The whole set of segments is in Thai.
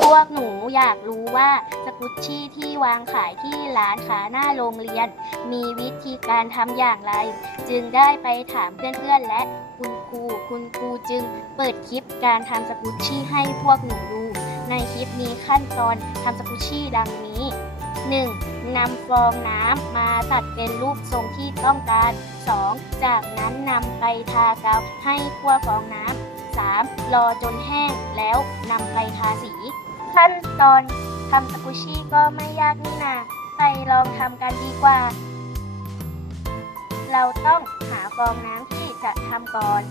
พวกหนูอยากรู้ว่าสกุชชี่ที่วางขายที่ร้านค้าหน้าโรงเรียน มีวิธีการทำอย่างไร จึงได้ไปถามเพื่อนๆและคุณครู คุณครูจึงเปิดคลิปการทำสกุชชี่ให้พวกหนูดู ในคลิปมีขั้นตอนทำสกุชชี่ดังนี้ 1. นำฟองน้ำมาตัดเป็นรูปทรงที่ต้องการ 2. จากนั้นนำไปทากาวให้ทั่วฟองน้ำ 3. รอจนแห้งแล้วนำไปทาสี ขั้นตอนทำสกุชชี่ก็ไม่ยากนี่นาไปลองทำกันดีกว่า เราต้องหาฟองน้ำที่จะทำก่อน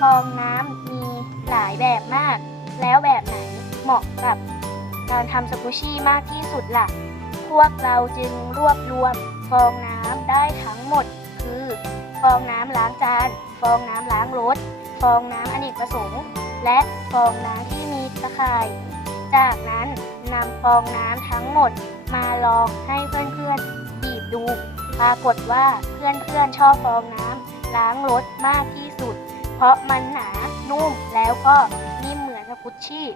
ฟองน้ำมีหลายแบบมาก แล้วแบบไหนเหมาะกับการทำสกุชชี่มากที่สุดล่ะ พวกเราจึงรวบรวมฟองน้ำได้ทั้งหมด คือ ฟองน้ำล้างจาน ฟองน้ำล้างรถ ฟองน้ำอเนกประสงค์ และฟองน้ำที่มีตะข่าย จากนั้นนำฟองน้ำทั้งหมดมาลองให้เพื่อนๆบีบดู ปรากฏว่าเพื่อนๆชอบฟองน้ำล้างรถมากที่สุด เพราะมันหนา นุ่ม แล้วก็นิ่มเหมือนสกุชชี่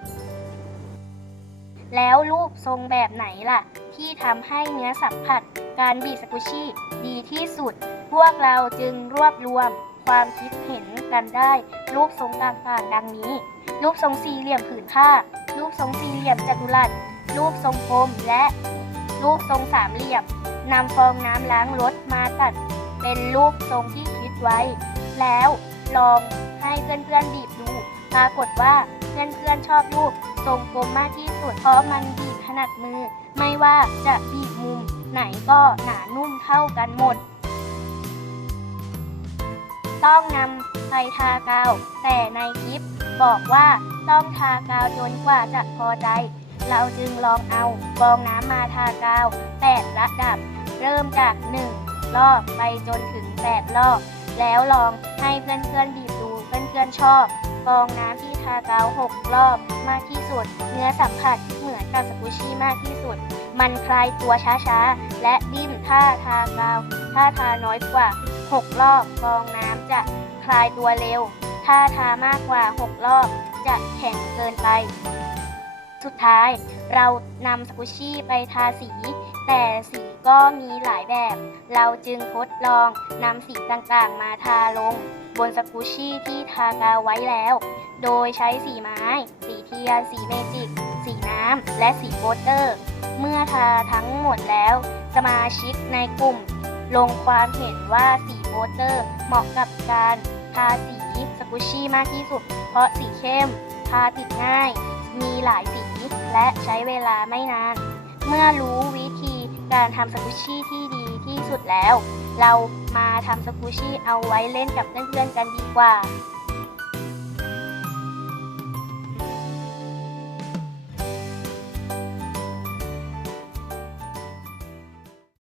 แล้วรูปทรงแบบไหนล่ะ ที่ทำให้เนื้อสัมผัส การบีบสกุชชี่ดีที่สุด พวกเราจึงรวบรวมความคิดเห็นกันได้ รูปทรงต่างๆ ดังนี้ รูปทรงสี่เหลี่ยมผืนผ้า รูปทรงสี่เหลี่ยมจัตุรัส รูปทรงกลมและรูปทรงสามเหลี่ยมนำฟองน้ำล้างรถมาตัด เป็นรูปทรงที่คิดไว้ แล้วลองให้เพื่อนๆบีบดูปรากฏว่า เพื่อนๆชอบรูปทรงกลมมากที่สุด เพราะมันบีบถนัดมือ ไม่ว่าจะบีบมุมไหนก็หนานุ่มเท่ากันหมด ต้องนำไปทากาว แต่ในคลิปบอกว่าต้องทากาวจนกว่าจะพอใจ เราจึงลองเอาฟองน้ำมาทากาวแปดระดับ เริ่มจาก1รอบไปจนถึง8รอบ แล้วลองให้เพื่อนๆบีบดูเพื่อนๆชอบ ฟองน้ำที่ทากาว6รอบมากที่สุด เนื้อสัมผัสเหมือนกับสกุชชี่มากที่สุด มันคลายตัวช้าๆ และดิ้นถ้าทากาว ถ้าทาน้อยกว่า 6 รอบฟองน้ำจะคลายตัวเร็ว ถ้าทามากกว่า 6 รอบจะแข็งเกินไป สุดท้ายเรานำสกุชชี่ไปทาสี แต่สีก็มีหลายแบบ เราจึงทดลองนำสีต่างๆมาทาลง บนสกุชชี่ที่ทากาไว้แล้ว โดยใช้สีไม้ สีเทียน สีเมจิก สีน้ำ และสีโปสเตอร์ เมื่อทาทั้งหมดแล้ว สมาชิกในกลุ่ม ลงความเห็นว่าสีโปสเตอร์เหมาะกับการทาสีสกุชชี่มากที่สุด เพราะสีเข้ม ทาติดง่าย มีหลายสี และใช้เวลาไม่นาน เมื่อรู้วิธี การทำสกุชชี่ที่ดีที่สุดแล้ว เรามาทำสกูชี่เอาไว้เล่นกับเพื่อนๆกันดีกว่า